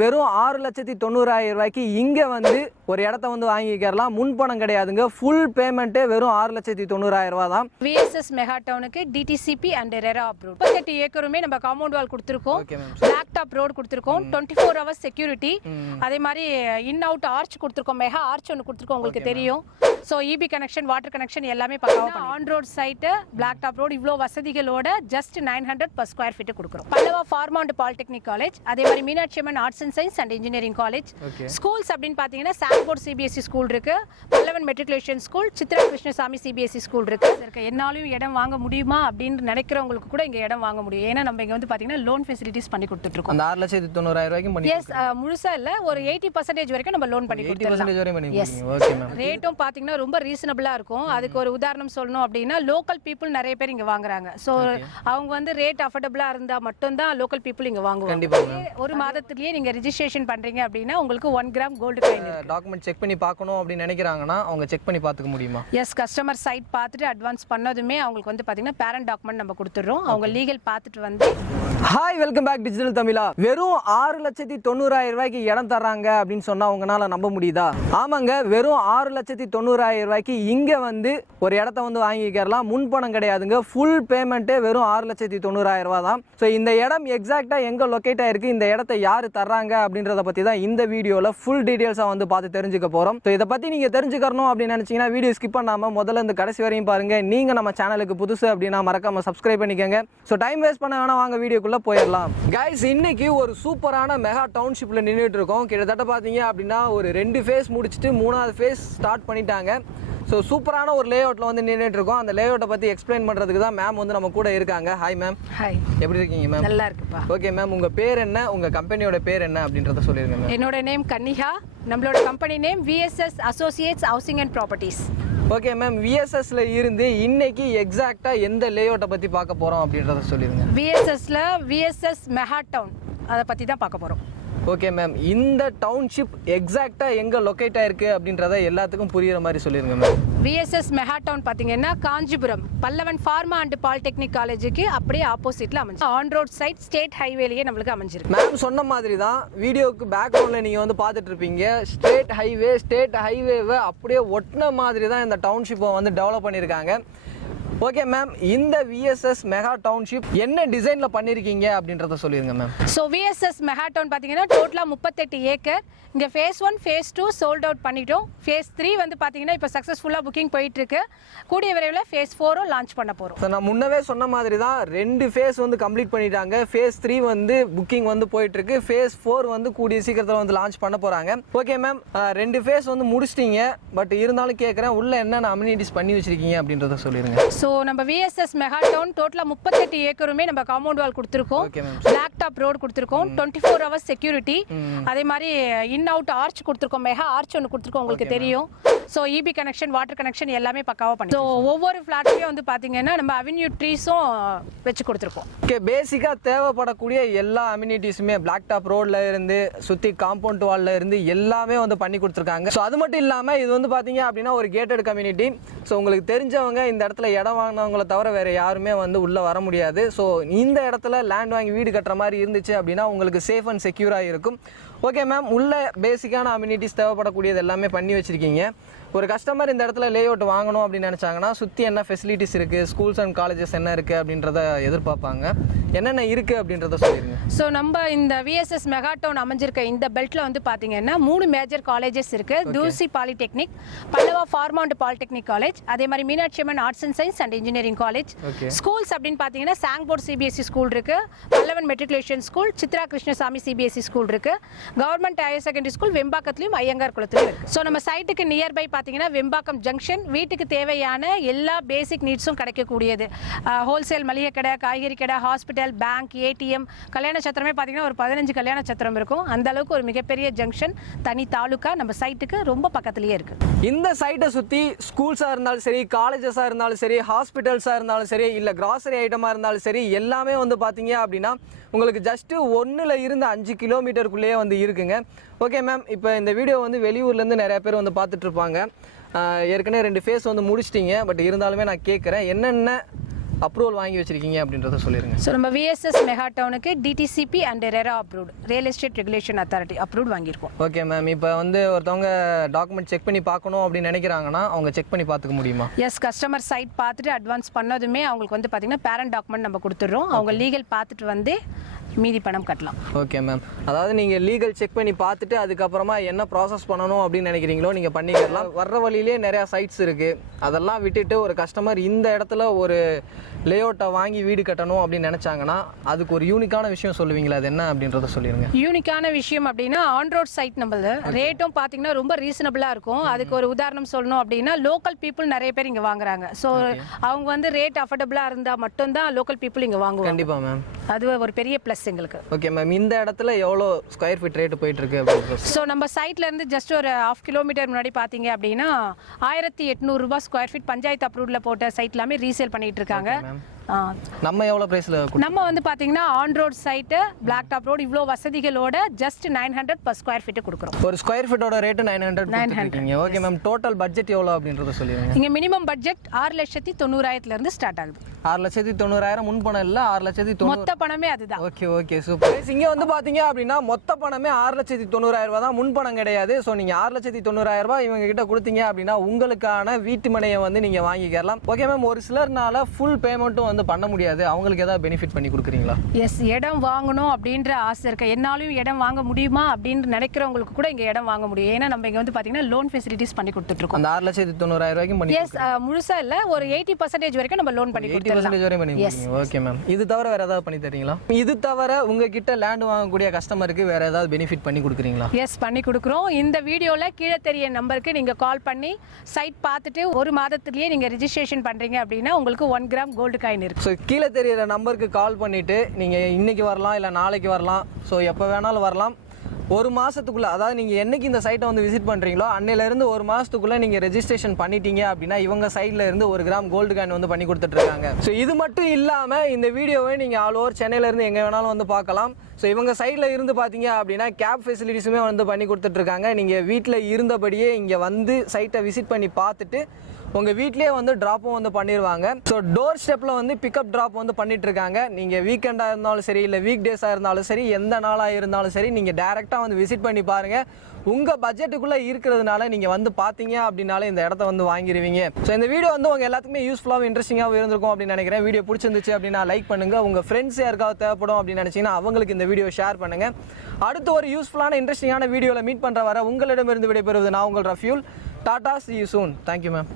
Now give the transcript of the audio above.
வெறும் 6,90,000 ரூபாய்க்கு இங்க வந்து ஒரு இடத்த வந்து வாங்கிக்கலாம். முன்பணம் கிடையாதுங்க. ஃபுல் பேமெண்ட்டே வெறும் 6,90,000 ரூபாய் தான். VSS மெகா டவுனுக்கு DTCP அண்ட் ரெரா அப்ரூவ் 38 ஏக்கருமே நம்ம காம்பவுண்ட் வால் கொடுத்துருக்கோம். பிளாக் டாப் ரோடு கொடுத்துருக்கோம். 24 ஹவர்ஸ் செக்யூரிட்டி. அதே மாதிரி இன் அவுட் ஆர்ச் கொடுத்துருக்கோம். மெகா ஆர்ச் ஒன்று கொடுத்துருக்கோம், உங்களுக்கு தெரியும். So EB connection, water connection எல்லாமே பக்காவாக on road side, black top road, இவ்வளோ வசதிகளோட ஜஸ்ட் 900 per square feet கொடுக்குறோம். Pallava pharma and polytechnic college, அதே மாதிரி Meenakshi Amman arts and science and engineering college. Schools அப்படின்னு பார்த்தீங்கன்னா சான்போர்ட் CBSE ஸ்கூல் இருக்கு, Pallavan matriculation school, Chitra Krishnasamy CBSE school இருக்கு. என்னாலும் இடம் வாங்க முடியுமா அப்படின்னு நினைக்கிறவங்களுக்கு கூட இங்க இடம் வாங்க முடியும். ஏன்னா நம்ம இங்க வந்து பாத்தீங்கன்னா லோன் ஃபெசிலிட்டிஸ் பண்ணி கொடுத்துருக்கோம். அந்த 6,90,000 ரூபாய்க்கு பண்ணி எஸ், முழுசா இல்ல, ஒரு 80% வரைக்கும் நம்ம லோன் பண்ணி கொடுத்துறோம். 80% வரைக்கும் பண்ணி கொடுங்க. Okay ma'am. ரேட்டும் பாத்தீங்கன்னா ரொம்ப ரீசனபிளா இருக்கும். அதுக்கு ஒரு உதாரணம் சொல்லணும் அப்படின்னா, லோக்கல் பீப்புள் நிறைய பேர் இங்க வாங்குறாங்க. சோ அவங்க வந்து ரேட் அஃபோர்டபுளா இருந்தா மட்டும் தான் லோக்கல் பீப்புள் இங்க வாங்குவாங்க. ஒரு மாதத்திலேயே நீங்க ரெஜிஸ்ட்ரேஷன் பண்றீங்க அப்படின்னா உங்களுக்கு 1 கிராம் கோல்டு காயின் இருக்கு. டாக்குமெண்ட் செக் பண்ணி பார்க்கணும் அப்படி நினைக்கிறாங்கன்னா அவங்க செக் பண்ணி பார்த்துக்க முடியுமா? எஸ், கஸ்டமர் சைட் பார்த்துட்டு அட்வான்ஸ் பண்ணதுமே அவங்களுக்கு வந்து பாத்தீங்கன்னா பேரண்ட் டாக்குமெண்ட் நம்ம கொடுத்துறோம். அவங்க லீகல் பார்த்துட்டு வந்து ஹாய், வெல்கம் பேக் டிஜிட்டல் தமிழா. வெறும் 6,90,000 ரூபாய்க்கு இடம் தர்றாங்க அப்படின்னு சொன்னா உங்களால நம்ப முடியுதா? ஆமாங்க, வெறும் 6,90,000 ரூபாய்க்கு இங்க வந்து ஒரு இடத்த வந்து வாங்கிக்கலாம். முன்பணம் கிடையாதுங்க. ஃபுல் பேமெண்ட்டே வெறும் 6,90,000 ரூபாய் தான். ஸோ இந்த இடம் எக்ஸாக்டா எங்க லொக்கேட் ஆயிருக்கு, இந்த இடத்த யாரு தர்றாங்க அப்படின்றத பத்தி தான் இந்த வீடியோல ஃபுல் டீடைல்ஸா வந்து பார்த்து தெரிஞ்சுக்க போறோம். ஸோ இதை பத்தி நீங்க தெரிஞ்சுக்கணும் அப்படின்னு நினைச்சீங்கன்னா வீடியோ ஸ்கிப் பண்ணாம முதல்ல இந்த கடைசி வரையும் பாருங்க. நீங்க நம்ம சேனலுக்கு புதுசு அப்படின்னா மறக்காம சப்ஸ்கிரைப் பண்ணிக்கோங்க. ஸோ டைம் வேஸ்ட் பண்ண வேணா, வாங்க வீடியோக்குள்ள போயிடலாம். கைஸ், இன்னைக்கு ஒரு சூப்பரான மெகா டவுன்ஷிப்ல நின்றுட்டு இருக்கோம். கிட்டத்தட்ட பாத்தீங்க அப்படின்னா ஒரு 2 ஃபேஸ் முடிச்சுட்டு 3வது ஃபேஸ் ஸ்டார்ட் பண்ணிட்டாங்க. ஸோ சூப்பரான ஒரு லே அவுட்ல வந்து நின்றுட்டு இருக்கோம். அந்த லே அவுட்டை பத்தி எக்ஸ்பிளைன் பண்றதுக்கு தான் மேம் வந்து நம்ம கூட இருக்காங்க. Hi ma'am. ஹாய், எப்படி இருக்கீங்க மேம்? நல்லா இருக்குப்பா. ஓகே மேம், உங்க பேர் என்ன, உங்க கம்பெனியோட பேர் என்ன அப்படின்றத சொல்லிருங்க மேம். என்னோட நேம் கன்னிகா, நம்மளோட company name VSS associates housing and properties. Okay ma'am, VSSல இருந்து இன்னைக்கு எக்ஸாக்ட்டா எந்த லே அவுட்டை பத்தி பார்க்க போறோம் அப்படின்றத சொல்லிருங்க. VSSல VSS மெகா டவுன் அதை பத்தி தான் பார்க்க போறோம். ஓகே மேம், இந்த டவுன்ஷிப் எக்ஸாக்ட்டா எங்க லொகேட் ஆயிருக்கு அப்படின்றத எல்லாத்துக்கும் புரியுற மாதிரி சொல்லிருங்க மேம். VSS மெகா டவுன் பாத்தீங்கன்னா Kanchipuram Pallavan pharma and polytechnic காலேஜுக்கு அப்படியே ஆப்போசிட்ல அமைஞ்சு ஆன் ரோட் சைட் ஸ்டேட் ஹைவேலயே நம்மளுக்கு அமைஞ்சிருக்கு. மேம் சொன்ன மாதிரி தான் வீடியோக்கு பேக்ரவுண்ட்ல நீங்க வந்து பார்த்துட்டு இருப்பீங்க. ஸ்டேட் ஹைவேவை அப்படியே ஒட்டின மாதிரி தான் இந்த டவுன்ஷிப்பை வந்து டெவலப் பண்ணியிருக்காங்க. ஓகே மேம், இந்த VSS மெகா டவுன்ஷிப் என்ன டிசைன்ல பண்ணிருக்கீங்க அப்படின்றத சொல்லிருங்க ma'am. So VSS mega town பார்த்தீங்கன்னா டோட்டலாக 38 ஏக்கர். இங்கே ஃபேஸ் 1 ஃபேஸ் 2 சோல்ட் அவுட் பண்ணிட்டோம். ஃபேஸ் 3 வந்து பார்த்தீங்கன்னா இப்போ சக்ஸஸ்ஃபுல்லாக புக்கிங் போயிட்டு இருக்கு. கூடிய விரைவில் ஃபேஸ் 4 லான்ச் பண்ண போகிறோம். ஸோ நான் முன்னவே சொன்ன மாதிரி தான் 2 ஃபேஸ் வந்து கம்ப்ளீட் பண்ணிட்டாங்க. ஃபேஸ் 3 வந்து புக்கிங் வந்து போயிட்டு இருக்கு. ஃபேஸ் 4 வந்து கூடிய சீக்கிரத்தில் வந்து லான்ச் பண்ண போறாங்க. ஓகே மேம், 2 ஃபேஸ் வந்து முடிச்சிட்டீங்க. பட் இருந்தாலும் கேட்குறேன், உள்ள என்னென்ன அம்யூனிட்டிஸ் பண்ணி வச்சிருக்கீங்க அப்படின்றத சொல்லிருங்க. ஸோ நம்ம VSS மெகா டவுன் டோட்டலாக 38 ஏக்கருமே நம்ம காம்பவுண்ட் வால் கொடுத்துருக்கோம். பிளாக் டாப் ரோடு கொடுத்துருக்கோம். 24 ஹவர்ஸ் செக்யூரிட்டி. அதே மாதிரி இன் அவுட் ஆர்ச் கொடுத்துருக்கோம். மெகா ஆர்ச் ஒன்று கொடுத்துருக்கோம், உங்களுக்கு தெரியும். So EB connection, water connection எல்லாமே பக்காவாக பண்ணி. ஸோ ஒவ்வொரு ஃப்ளாட்லேயும் வந்து பார்த்தீங்கன்னா நம்ம அவென்யூ ட்ரீஸும் வச்சு கொடுத்துருக்கோம். ஓகே, பேசிக்காக தேவைப்படக்கூடிய எல்லா அம்யூனிட்டிஸுமே பிளாக் டாப் ரோட்ல இருந்து சுற்றி காம்பவுண்ட் வால்ல இருந்து எல்லாமே வந்து பண்ணி கொடுத்துருக்காங்க. ஸோ அது மட்டும் இல்லாமல் இது வந்து பார்த்தீங்க அப்படின்னா ஒரு கேட்டட் கம்யூனிட்டி. ஸோ உங்களுக்கு தெரிஞ்சவங்க இந்த இடத்துல இடம் வாங்கினவங்களை தவிர வேற யாருமே வந்து உள்ள வர முடியாது. ஸோ இந்த இடத்துல லேண்ட் வாங்கி வீடு கட்டுற மாதிரி இருந்துச்சு அப்படின்னா உங்களுக்கு சேஃப் அண்ட் செக்யூராக இருக்கும். ஓகே மேம், உள்ள பேசிக்கான அம்யூனிட்டிஸ் தேவைப்படக்கூடியது எல்லாமே பண்ணி வச்சிருக்கீங்க. ஒரு கஸ்டமர் இந்த இடத்துல லே அவுட் வாங்கணும் அப்படின்னு நினச்சாங்கன்னா சுற்றி என்ன ஃபெசிலிட்டிஸ் இருக்குது, ஸ்கூல்ஸ் அண்ட் காலேஜஸ் என்ன இருக்குது அப்படின்றத எதிர்பார்ப்பாங்க. என்னென்ன இருக்குது அப்படின்றத சொல்லிடுங்க. ஸோ நம்ம இந்த VSS மெகா டவுன் அமைஞ்சிருக்க இந்த பெல்ட்டில் வந்து பார்த்தீங்கன்னா 3 மேஜர் காலேஜஸ் இருக்குது. Thoosi polytechnic, Pallava pharma and polytechnic college, அதே மாதிரி Meenakshi Amman arts and science and engineering college. Schools அப்படின்னு பார்த்தீங்கன்னா சான்போர்ட் CBSE ஸ்கூல் இருக்குது, Pallavan matriculation school, Chitra Krishnasamy CBSE school இருக்குது, கவர்மெண்ட் ஹையர் செகண்டரி ஸ்கூல் வெம்பாக்கத்துலையும் ஐயங்கார் குளத்துலையும் இருக்குது. ஸோ நம்ம சைட்டுக்கு நியர்பை பார்த்தீங்கன்னா வெம்பாக்கம் ஜங்ஷன். வீட்டுக்கு தேவையான எல்லா பேசிக் நீட்ஸும் கிடைக்கக்கூடியது. ஹோல்சேல் மளிகை கடை, காய்கறி கடை, ஹாஸ்பிட்டல், பேங்க், ATM, கல்யாண சத்திரமே பார்த்தீங்கன்னா ஒரு 15 கல்யாண சத்திரம் இருக்கும். அந்த அளவுக்கு ஒரு மிகப்பெரிய ஜங்ஷன், தனி தாலுக்கா நம்ம சைட்டுக்கு ரொம்ப பக்கத்துலேயே இருக்கு. இந்த சைட்டை சுற்றி ஸ்கூல்ஸாக இருந்தாலும் சரி, காலேஜஸாக இருந்தாலும் சரி, ஹாஸ்பிட்டல்ஸாக இருந்தாலும் சரி, இல்லை கிராசரி ஐட்டமாக இருந்தாலும் சரி, எல்லாமே வந்து பார்த்தீங்க அப்படின்னா உங்களுக்கு ஜஸ்ட்டு 1ல் இருந்து 5 கிலோமீட்டருக்குள்ளேயே வந்து இருக்குங்க. ஓகே மேம், இப்போ இந்த வீடியோ வந்து வெளியூர்லேருந்து நிறைய பேர் வந்து பார்த்துட்டு இருப்பாங்க. ஏற்கனவே 2 ஃபேஸ் வந்து முடிச்சிட்டிங்க. பட் இருந்தாலுமே நான் கேட்குறேன், என்னென்ன அப்ரூவல் வாங்கி வச்சிருக்கீங்க அப்படின்றத சொல்லிடுங்க. ஸோ நம்ம விஎஸ்எஸ் மெகாடவுனுக்கு DTCP and RERA approved real estate regulation authority approved வாங்கியிருக்கோம். Okay ma'am. இப்போ வந்து ஒருத்தவங்க டாக்குமெண்ட் செக் பண்ணி பார்க்கணும் அப்படின்னு நினைக்கிறாங்கன்னா அவங்க செக் பண்ணி பார்த்துக்க முடியுமா? எஸ், கஸ்டமர் சைட் பார்த்துட்டு அட்வான்ஸ் பண்ணதுமே அவங்களுக்கு வந்து பார்த்தீங்கன்னா பேரண்ட் டாக்குமெண்ட் நம்ம கொடுத்துட்றோம். அவங்க லீகல் பார்த்துட்டு வந்து மீதி பணம் கட்டலாம். Okay ma'am. அதாவது நீங்கள் லீகல் செக் பண்ணி பார்த்துட்டு அதுக்கப்புறமா என்ன ப்ராசஸ் பண்ணணும் அப்படின்னு நினைக்கிறீங்களோ நீங்கள் பண்ணிக்கலாம். வர்ற வழியிலே நிறையா சைட்ஸ் இருக்குது. அதெல்லாம் விட்டுட்டு ஒரு கஸ்டமர் இந்த இடத்துல ஒரு லேஅவுட்டை வாங்கி வீடு கட்டணும் அப்படின்னு நினச்சாங்கன்னா அதுக்கு ஒரு யூனிக்கான விஷயம் சொல்லுவீங்களா? அது என்ன அப்படின்றத சொல்லிடுங்க. யூனிக்கான விஷயம் அப்படின்னா ஆன் ரோட் சைட் நம்மளது ரேட்டும் பார்த்தீங்கன்னா ரொம்ப ரீசனபிளாக இருக்கும். அதுக்கு ஒரு உதாரணம் சொல்லணும் அப்படின்னா லோக்கல் பீப்புள் நிறைய பேர் இங்கே வாங்குறாங்க. ஸோ அவங்க வந்து ரேட் அஃபோர்டபுளாக இருந்தால் மட்டும்தான் லோக்கல் பீப்புள் இங்கே வாங்குவாங்க. கண்டிப்பாக மேம். அது ஒரு பெரிய ப்ளஸ் எங்களுக்கு. Okay ma'am. இந்த இடத்துல எவ்வளோ ஸ்கொயர் ஃபீட் ரேட்டு போயிட்டு இருக்கு அப்படின்னு? ஸோ நம்ம சைட்ல இருந்து ஜஸ்ட் ஒரு 1/2 கிலோமீட்டர் முன்னாடி பார்த்தீங்க அப்படின்னா 1800 ரூபாய் ஸ்கொயர் ஃபீட் பஞ்சாயத்து அப்ரூவ்ல போட்ட சைட் எல்லாமே ரீசேல் பண்ணிட்டு இருக்காங்க. நம்ம எவ்வளோ பிரைஸ்ல? நம்ம வந்து பாத்தீங்கன்னா on road side black top road இவ்வளோ வசதிகளோட ஜஸ்ட் 900 per ஸ்கொயர் ஃபீட் கொடுக்குறோம். ஒரு ஸ்கொயர் ஃபீட்டோட rate 900. Okay ma'am. Total budget எவ்வளோ அப்படின்றத சொல்லிடுங்க. இங்கே மினிமம் பட்ஜெட் 6,90,000 இருந்து ஸ்டார்ட் ஆகுது. 6,90,000 முன் பணம் இல்லை, 6,90,000 மொத்த பணமே அதுதான். Okay okay super. இங்கே வந்து பார்த்தீங்க அப்படின்னா மொத்த பணமே 6,90,000 ரூபாய் தான், முன் பணம் கிடையாது. ஸோ நீங்கள் 6,90,000 ரூபாய் இவங்க கிட்ட கொடுத்தீங்க அப்படின்னா உங்களுக்கான வீட்டு மனையை வந்து நீங்கள் வாங்கிக்கலாம். Okay ma'am. ஒரு சிலர்னால ஃபுல் பேமெண்ட்டும் வந்து பண்ண முடியாது. அவங்களுக்கு ஏதாவது பெனிஃபிட் பண்ணி கொடுக்குறீங்களா? எஸ், இடம் வாங்கணும் அப்படின்ற ஆசை இருக்கு. என்னாலும் இடம் வாங்க முடியுமா அப்படின்னு நினைக்கிறவங்களுக்கு கூட இங்கே இடம் வாங்க முடியும். ஏன்னா நம்ம இங்கே வந்து பார்த்தீங்கன்னா லோன் ஃபெசிலிட்டிஸ் பண்ணி கொடுத்துட்டு இருக்கோம். அந்த 6,90,000 ரூபாய்க்கு பண்ணி? எஸ், முழுசா இல்லை, ஒரு 80% வரைக்கும் நம்ம லோன் பண்ணி கொடுத்துருக்கோம். 80% வரையும் பண்ணி கொடுங்க. Okay ma'am. இது தவிர வேற ஏதாவது பண்ணி தரீங்களா? இது தவிர உங்ககிட்ட லேண்ட் வாங்கக்கூடிய கஸ்டமருக்கு வேற ஏதாவது பெனிஃபிட் பண்ணி கொடுக்குறீங்களா? எஸ், பண்ணி கொடுக்குறோம். இந்த வீடியோவில் கீழே தெரிய நம்பருக்கு நீங்கள் கால் பண்ணி சைட் பார்த்துட்டு ஒரு மாதத்துலேயே நீங்கள் ரெஜிஸ்ட்ரேஷன் பண்ணுறீங்க அப்படின்னா உங்களுக்கு 1 கிராம் கோல்டு காயின் இருக்கு. ஸோ கீழே தெரியிற நம்பருக்கு கால் பண்ணிவிட்டு நீங்கள் இன்றைக்கி வரலாம், இல்லை நாளைக்கு வரலாம். ஸோ எப்போ வேணாலும் வரலாம். ஒரு மாதத்துக்குள்ளே, அதாவது நீங்கள் என்றைக்கு இந்த சைட்டை வந்து விசிட் பண்ணுறீங்களோ அன்னையிலேருந்து ஒரு மாதத்துக்குள்ளே நீங்கள் ரெஜிஸ்ட்ரேஷன் பண்ணிட்டீங்க அப்படின்னா இவங்க சைடில் இருந்து 1 கிராம் கோல்டு காயின் வந்து பண்ணி கொடுத்துட்ருக்காங்க. ஸோ இது மட்டும் இல்லாமல் இந்த வீடியோவை நீங்கள் ஆல் ஓவர் சென்னையிலேருந்து எங்கே வேணாலும் வந்து பார்க்கலாம். ஸோ இவங்க சைடில் இருந்து பார்த்தீங்க அப்படின்னா கேப் ஃபெசிலிட்டிஸுமே வந்து பண்ணி கொடுத்துட்ருக்காங்க. நீங்கள் வீட்டில் இருந்தபடியே இங்கே வந்து சைட்டை விசிட் பண்ணி பார்த்துட்டு உங்கள் வீட்லேயே வந்து ட்ராப்பும் வந்து பண்ணிடுவாங்க. ஸோ டோர் ஸ்டெப்பில் வந்து பிக்கப் ட்ராப் வந்து பண்ணிட்டு இருக்காங்க. நீங்கள் வீக்கெண்டாக இருந்தாலும் சரி, இல்லை வீக் டேஸாக இருந்தாலும் சரி, எந்த நாளாக இருந்தாலும் சரி, நீங்கள் டேரெக்டாக வந்து விசிட் பண்ணி பாருங்கள். உங்கள் பட்ஜெட்டுக்குள்ளே இருக்கிறதுனால நீங்கள் வந்து பார்த்தீங்க அப்படின்னாலே இந்த இடத்த வந்து வாங்கிடுவீங்க. ஸோ இந்த வீடியோ வந்து உங்கள் எல்லாத்துக்குமே யூஸ்ஃபுல்லாகவும் இன்ட்ரெஸ்டிங்காகவும் இருந்திருக்கும் அப்படின்னு நினைக்கிறேன். வீடியோ பிடிச்சிருந்துச்சு அப்படின்னா லைக் பண்ணுங்கள். உங்கள் ஃப்ரெண்ட்ஸ் யாருக்காவது தேவைப்படும் அப்படின்னு நினச்சிங்கன்னா அவங்களுக்கு இந்த வீடியோ ஷேர் பண்ணுங்கள். அடுத்து ஒரு யூஸ்ஃபுல்லான இன்ட்ரெஸ்டிங்கான வீடியோவில் மீட் பண்ணுற வர உங்களிடமிருந்து விடைபெறுவது நான் உங்கள் Rafiul. Tata, see you soon. Thank you ma'am.